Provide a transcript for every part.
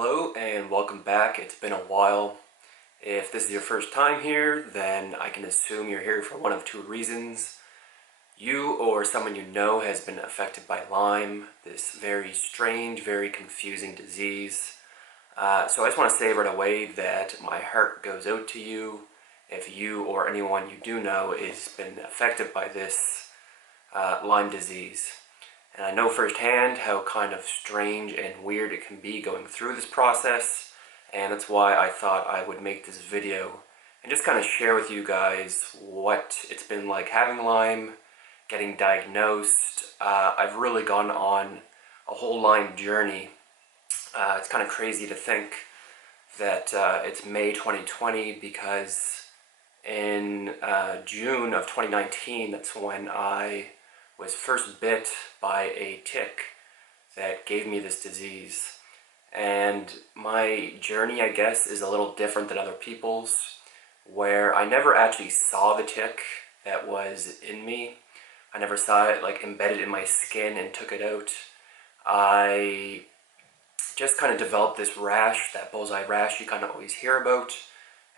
Hello and welcome back. It's been a while. If this is your first time here, then I can assume you're here for one of two reasons. You or someone you know has been affected by Lyme, this very strange, very confusing disease. So I just want to say right away that my heart goes out to you if you or anyone you do know has been affected by this Lyme disease. And I know firsthand how kind of strange and weird it can be going through this process, and that's why I thought I would make this video and just kind of share with you guys what it's been like having Lyme, getting diagnosed. I've really gone on a whole Lyme journey. It's kind of crazy to think that it's May 2020 because in June of 2019, that's when I was first bit by a tick that gave me this disease. And my journey, I guess, is a little different than other people's, where I never actually saw the tick that was in me. I never saw it like embedded in my skin and took it out. I just kind of developed this rash, that bullseye rash you kind of always hear about.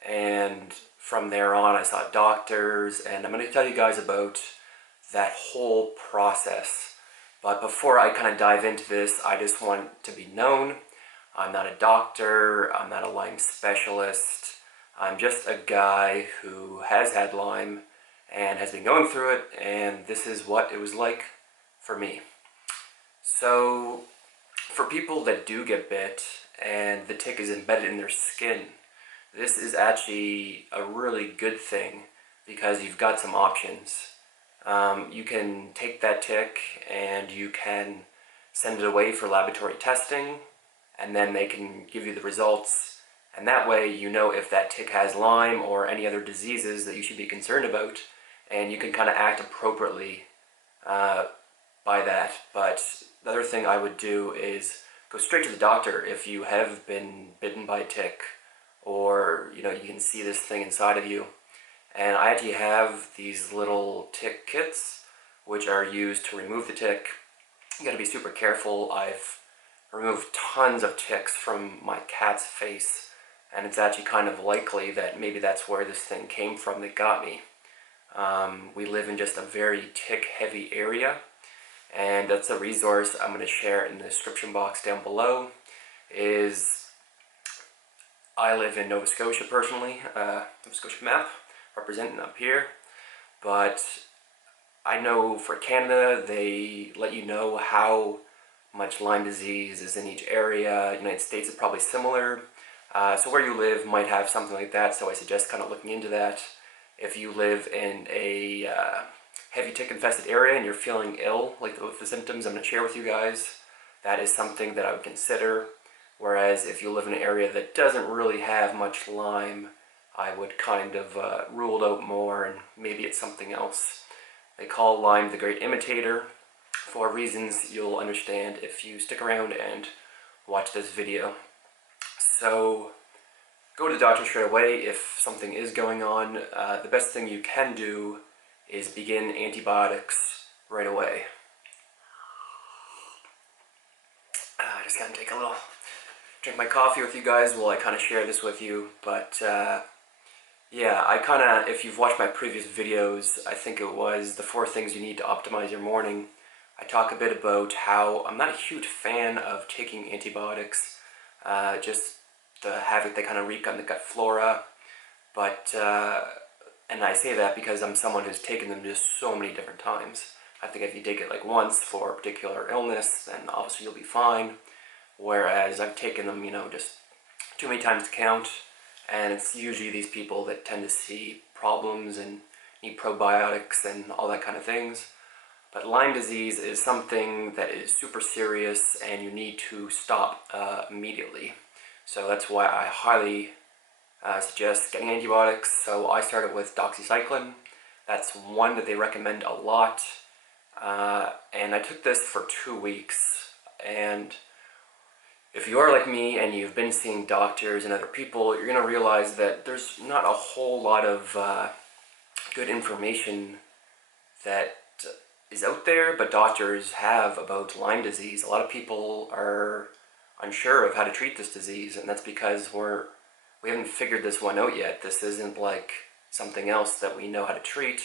And from there on, I saw doctors, and I'm going to tell you guys about that whole process. But before I kind of dive into this, I just want to be known. I'm not a doctor, I'm not a Lyme specialist. I'm just a guy who has had Lyme and has been going through it, and this is what it was like for me. So for people that do get bit and the tick is embedded in their skin, this is actually a really good thing because you've got some options. You can take that tick and you can send it away for laboratory testing, and then they can give you the results, and that way you know if that tick has Lyme or any other diseases that you should be concerned about, and you can kind of act appropriately by that. But the other thing I would do is go straight to the doctor if you have been bitten by a tick, or you can see this thing inside of you. And I actually have these little tick kits which are used to remove the tick. You gotta be super careful. I've removed tons of ticks from my cat's face, and it's actually kind of likely that maybe that's where this thing came from that got me. We live in just a very tick heavy area, and that's a resource I'm going to share in the description box down below. I live in Nova Scotia personally, Nova Scotia map representing up here, but I know for Canada they let you know how much Lyme disease is in each area. United States is probably similar, so where you live might have something like that, so I suggest kind of looking into that. If you live in a heavy tick infested area and you're feeling ill, like with the symptoms I'm going to share with you guys, that is something that I would consider. Whereas if you live in an area that doesn't really have much Lyme, I would kind of rule it out more, and maybe it's something else. They call Lyme the great imitator for reasons you'll understand if you stick around and watch this video. So go to the doctor straight away if something is going on. The best thing you can do is begin antibiotics right away. I just gotta take a little drink my coffee with you guys while I kind of share this with you. But yeah, I kind of, if you've watched my previous videos, I think it was the 4 things you need to optimize your morning. I talk a bit about how I'm not a huge fan of taking antibiotics, just the havoc they kind of wreak on the gut flora. But, and I say that because I'm someone who's taken them just so many different times. I think if you take it like once for a particular illness, then obviously you'll be fine. Whereas I've taken them, just too many times to count. And it's usually these people that tend to see problems and need probiotics and all that kind of things. But Lyme disease is something that is super serious and you need to stop immediately. So that's why I highly suggest getting antibiotics. So I started with doxycycline. That's one that they recommend a lot. And I took this for 2 weeks. And if you are like me and you've been seeing doctors and other people, you're going to realize that there's not a whole lot of good information that is out there, but doctors have about Lyme disease. A lot of people are unsure of how to treat this disease, and that's because we haven't figured this one out yet. This isn't like something else that we know how to treat.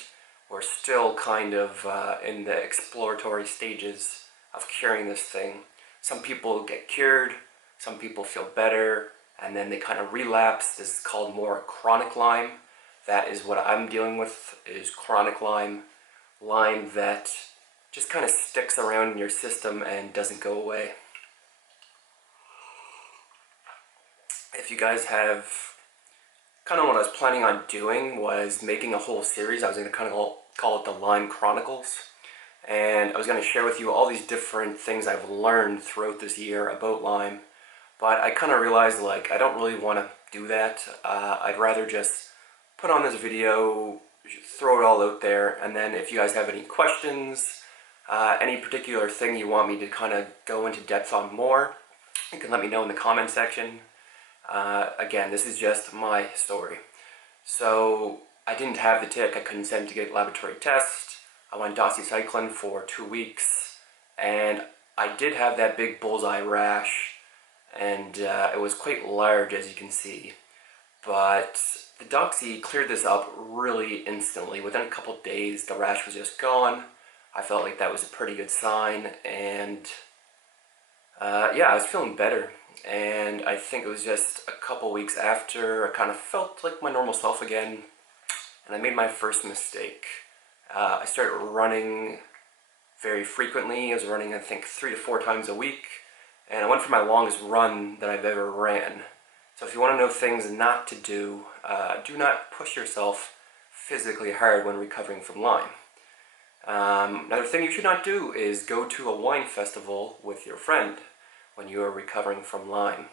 We're still kind of in the exploratory stages of curing this thing. Some people get cured, some people feel better, and then they kind of relapse. This is called more chronic Lyme. That is what I'm dealing with, is chronic Lyme. Lyme that just kind of sticks around in your system and doesn't go away. If you guys have, kind of what I was planning on doing was making a whole series. I was going to kind of call it the Lyme Chronicles. And I was going to share with you all these different things I've learned throughout this year about Lyme. But I kind of realized, like, I don't really want to do that. I'd rather just put on this video, throw it all out there, and then if you guys have any questions, any particular thing you want me to kind of go into depth on more, you can let me know in the comment section. Again, this is just my story. So I didn't have the tick. I couldn't send to get laboratory tests. I went doxycycline for 2 weeks, and I did have that big bullseye rash, and it was quite large, as you can see. But the doxy cleared this up really instantly. Within a couple days, the rash was just gone. I felt like that was a pretty good sign, and yeah, I was feeling better. And I think it was just a couple weeks after I kind of felt like my normal self again, and I made my first mistake. I started running very frequently. I was running, I think, 3 to 4 times a week, and I went for my longest run that I've ever ran. So if you want to know things not to do not push yourself physically hard when recovering from Lyme. Another thing you should not do is go to a wine festival with your friend when you are recovering from Lyme.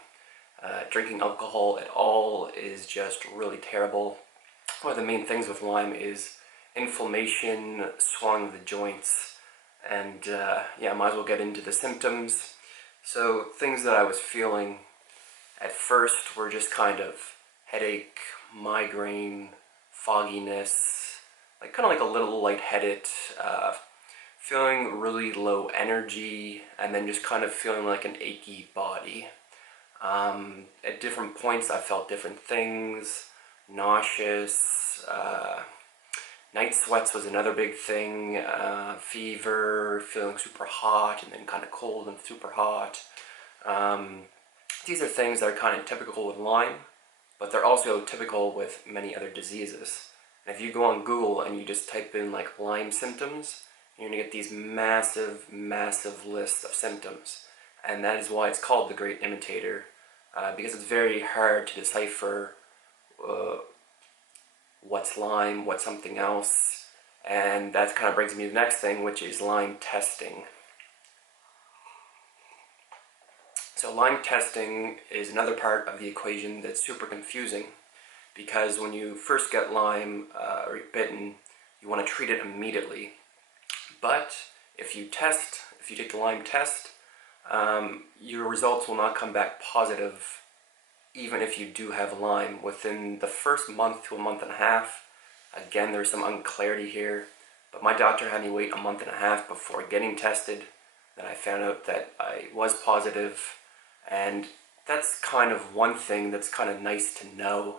Drinking alcohol at all is just really terrible. One of the main things with Lyme is inflammation, swelling of the joints, and yeah, might as well get into the symptoms. So things that I was feeling at first were just kind of headache, migraine, fogginess, kind of like a little lightheaded, feeling really low energy, and then just kind of feeling like an achy body. At different points I felt different things, nauseous, night sweats was another big thing, fever, feeling super hot, and then kind of cold and super hot. These are things that are kind of typical with Lyme, but they're also typical with many other diseases. And if you go on Google and you just type in like Lyme symptoms, you're going to get these massive, massive lists of symptoms. And that is why it's called the Great Imitator, because it's very hard to decipher what's Lyme, what's something else. And that kind of brings me to the next thing, which is Lyme testing. So Lyme testing is another part of the equation that's super confusing, because when you first get Lyme or you're bitten, you want to treat it immediately. But if you take the Lyme test, your results will not come back positive even if you do have Lyme within the first month to a month and a half. Again, there's some unclarity here, but my doctor had me wait a month and a half before getting tested. Then I found out that I was positive, and that's kind of one thing that's kind of nice to know.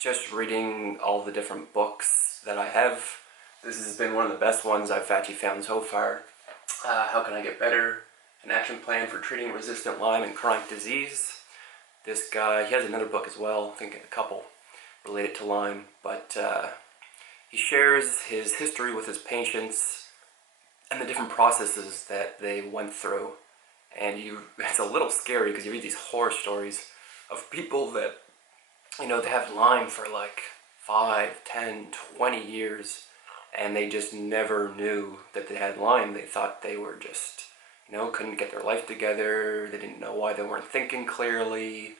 Just reading all the different books that I have, this has been one of the best ones I've actually found so far. How can I get better? An action plan for treating resistant Lyme and chronic disease. This guy, he has another book as well, I think a couple related to Lyme, but he shares his history with his patients and the different processes that they went through. And it's a little scary because you read these horror stories of people that, they have Lyme for like 5, 10, 20 years, and they just never knew that they had Lyme. They thought they were just, couldn't get their life together. They didn't know why they weren't thinking clearly.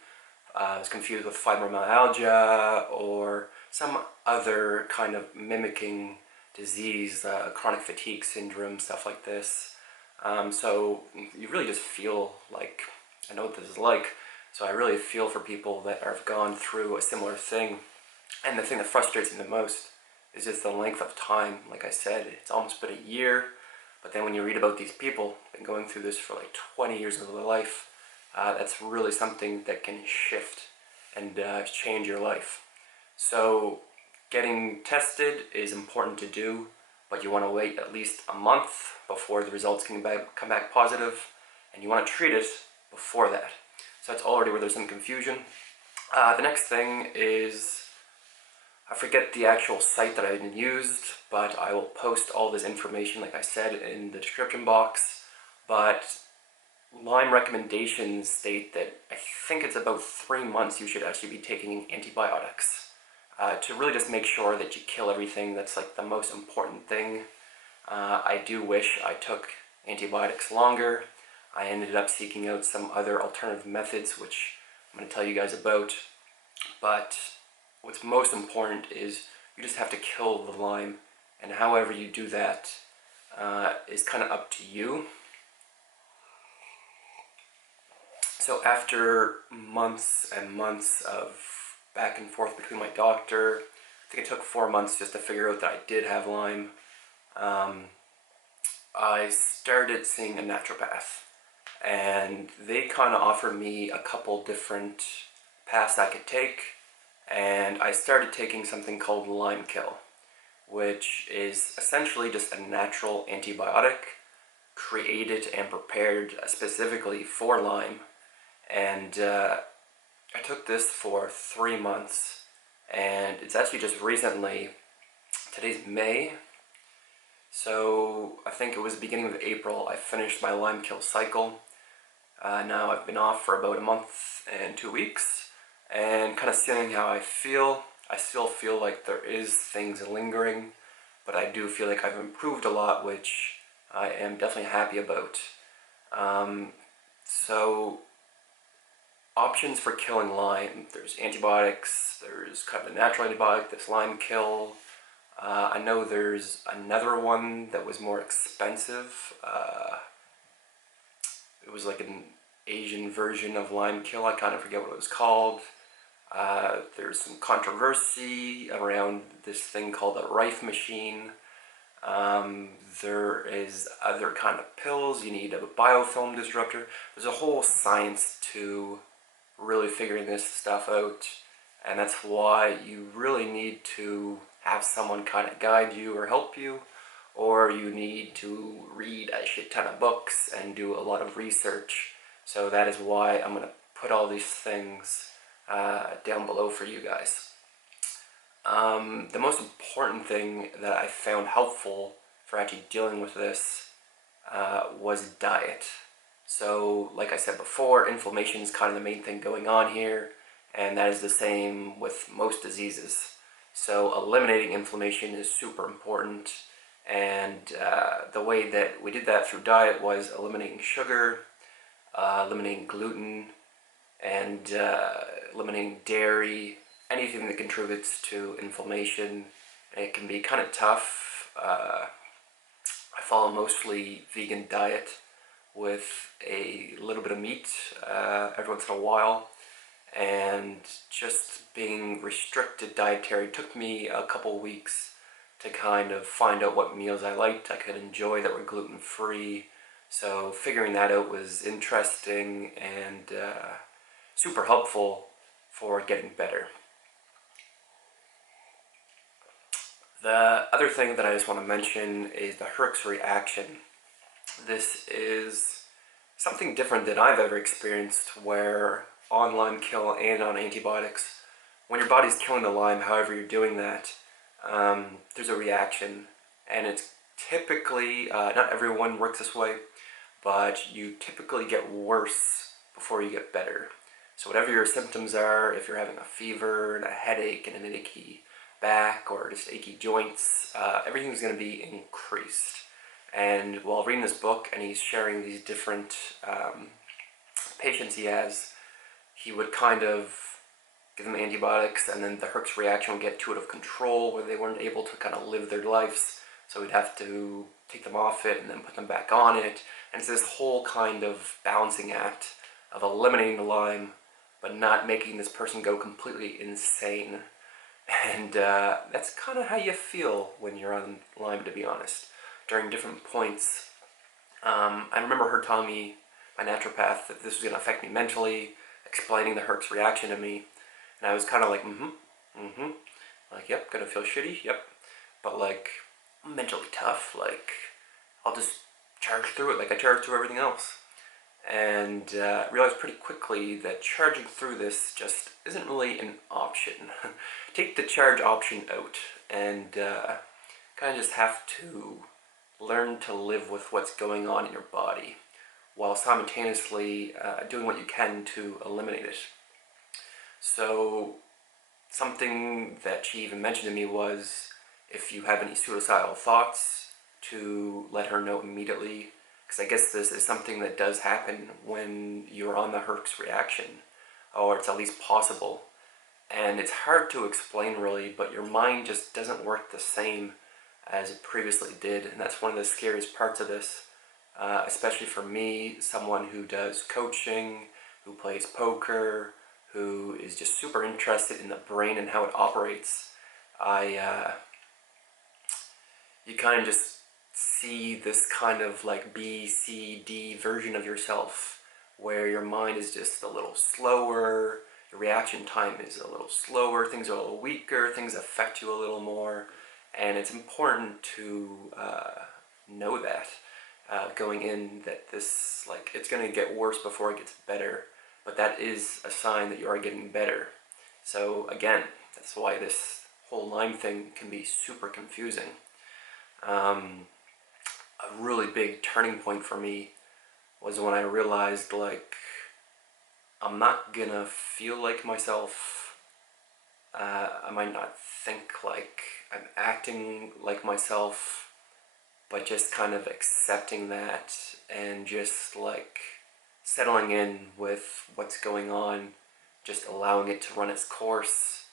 Was confused with fibromyalgia or some other kind of mimicking disease, chronic fatigue syndrome, stuff like this. So you really just feel like, I know what this is like, so I really feel for people that have gone through a similar thing. And the thing that frustrates me the most is just the length of time. Like I said, it's almost been a year, But then when you read about these people, been going through this for like 20 years of their life, that's really something that can shift and change your life. So getting tested is important to do, but you want to wait at least a month before the results can come back positive, and you want to treat it before that. So that's already where there's some confusion. The next thing is, I forget the actual site that I used, but I will post all this information, like I said, in the description box. But Lyme recommendations state that I think it's about 3 months you should actually be taking antibiotics to really just make sure that you kill everything. That's like the most important thing. I do wish I took antibiotics longer. I ended up seeking out some other alternative methods, which I'm going to tell you guys about. But what's most important is you just have to kill the Lyme, and however you do that is kind of up to you. So after months and months of back and forth between my doctor, I think it took 4 months just to figure out that I did have Lyme, I started seeing a naturopath, and they kind of offered me a couple different paths I could take, and I started taking something called Lyme Kill, which is essentially just a natural antibiotic created and prepared specifically for Lyme. And I took this for 3 months, and it's actually just recently, today's May, so I think it was the beginning of April, I finished my Lyme Kill cycle. Now I've been off for about a month and 2 weeks, and kind of seeing how I feel. I still feel like there is things lingering, but I do feel like I've improved a lot, which I am definitely happy about. So options for killing Lyme: there's antibiotics, there's kind of a natural antibiotic, there's Lyme Kill. I know there's another one that was more expensive. It was like an Asian version of Lyme Kill. I kind of forget what it was called. There's some controversy around this thing called a Rife machine. There is other kind of pills. You need a biofilm disruptor. There's a whole science to really figuring this stuff out, and that's why you really need to have someone kind of guide you or help you, or you need to read a shit ton of books and do a lot of research. So that is why I'm going to put all these things down below for you guys. The most important thing that I found helpful for actually dealing with this was diet. So like I said before, inflammation is kind of the main thing going on here, and that is the same with most diseases. So eliminating inflammation is super important, and the way that we did that through diet was eliminating sugar, eliminating gluten, and eliminating dairy, anything that contributes to inflammation. It can be kind of tough. I follow mostly vegan diet with a little bit of meat every once in a while, and just being restricted dietary took me a couple weeks to kind of find out what meals I liked, I could enjoy that were gluten-free. So figuring that out was interesting and super helpful for getting better. The other thing that I just want to mention is the Herx reaction. This is something different than I've ever experienced, where on Lyme Kill and on antibiotics, when your body's killing the Lyme, however you're doing that, there's a reaction, and it's typically, not everyone works this way, but you typically get worse before you get better. So whatever your symptoms are, if you're having a fever and a headache and an achy back or just achy joints, everything's going to be increased. And while reading this book and he's sharing these different patients he would kind of give them antibiotics, and then the Herx reaction would get too out of control where they weren't able to kind of live their lives. So we'd have to take them off it and then put them back on it. And it's this whole kind of balancing act of eliminating the Lyme, but not making this person go completely insane. And that's kind of how you feel when you're on Lyme, to be honest. During different points, I remember her telling me, my naturopath, that this was going to affect me mentally, explaining the Herc's reaction to me, and I was kind of like, like, yep, gonna feel shitty, yep, but like, I'm mentally tough, like, I'll just charge through it like I charge through everything else. And realized pretty quickly that charging through this just isn't really an option. Take the charge option out and kind of just have to learn to live with what's going on in your body while simultaneously doing what you can to eliminate it. So something that she even mentioned to me was, if you have any suicidal thoughts, to let her know immediately, because I guess this is something that does happen when you're on the Herc's reaction, or it's at least possible. And it's hard to explain really, but your mind just doesn't work the same as it previously did, and that's one of the scariest parts of this, especially for me, someone who does coaching, who plays poker, who is just super interested in the brain and how it operates. You kind of just see this kind of like B, C, D version of yourself, where your mind is just a little slower, your reaction time is a little slower, things are a little weaker, things affect you a little more, and it's important to know that going in, that this, like, it's going to get worse before it gets better, but that is a sign that you are getting better. So again, that's why this whole Lyme thing can be super confusing. A really big turning point for me was when I realized, like, I'm not gonna feel like myself. I might not think like I'm acting like myself, but just kind of accepting that and just like settling in with what's going on, just allowing it to run its course,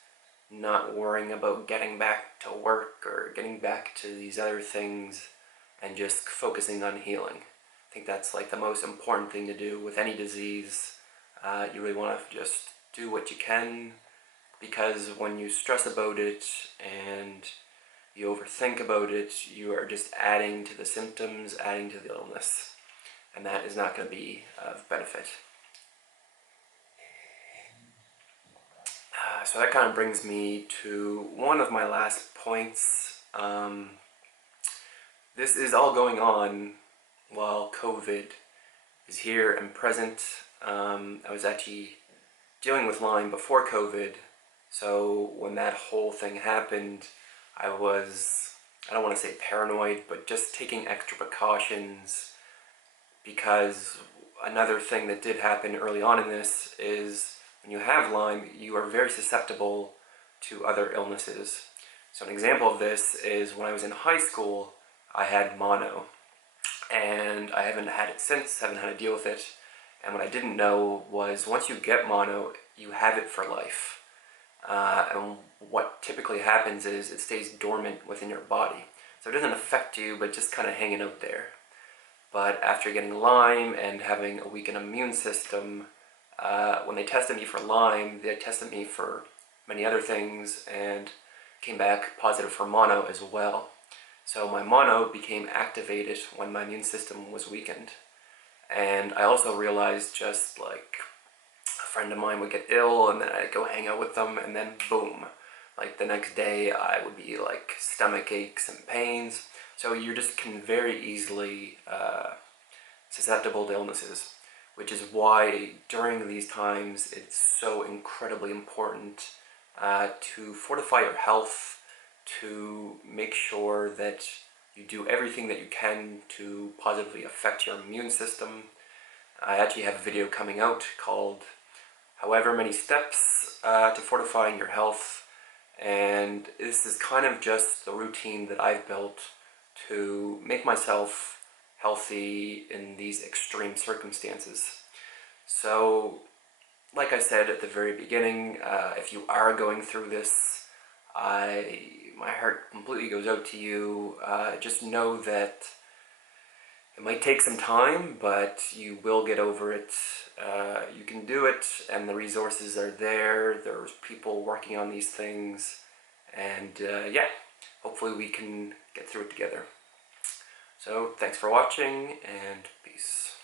not worrying about getting back to work or getting back to these other things, and just focusing on healing. I think that's like the most important thing to do with any disease. You really want to just do what you can, because when you stress about it and you overthink about it, you are just adding to the symptoms, adding to the illness, and that is not going to be of benefit. So that kind of brings me to one of my last points. This is all going on while COVID is here and present. I was actually dealing with Lyme before COVID, so when that whole thing happened, I was, I don't want to say paranoid, but just taking extra precautions, because another thing that did happen early on in this is when you have Lyme, you are very susceptible to other illnesses. So an example of this is when I was in high school, I had mono, and I haven't had it since, haven't had to deal with it. And what I didn't know was, once you get mono, you have it for life. And what typically happens is it stays dormant within your body. So it doesn't affect you, but just kind of hanging out there. But after getting Lyme and having a weakened immune system, when they tested me for Lyme, they tested me for many other things and came back positive for mono as well. So my mono became activated when my immune system was weakened. And I also realized, just like, a friend of mine would get ill and then I'd go hang out with them, and then boom, like the next day I would be like stomach aches and pains. So you just can very easily susceptible to illnesses, which is why during these times it's so incredibly important to fortify your health, to make sure that you do everything that you can to positively affect your immune system. I actually have a video coming out called However Many Steps to Fortifying Your Health, and this is kind of just the routine that I've built to make myself healthy in these extreme circumstances. So, like I said at the very beginning, if you are going through this, my heart completely goes out to you. Just know that it might take some time, but you will get over it. You can do it, and the resources are there. There's people working on these things, and yeah, hopefully we can get through it together. So thanks for watching, and peace.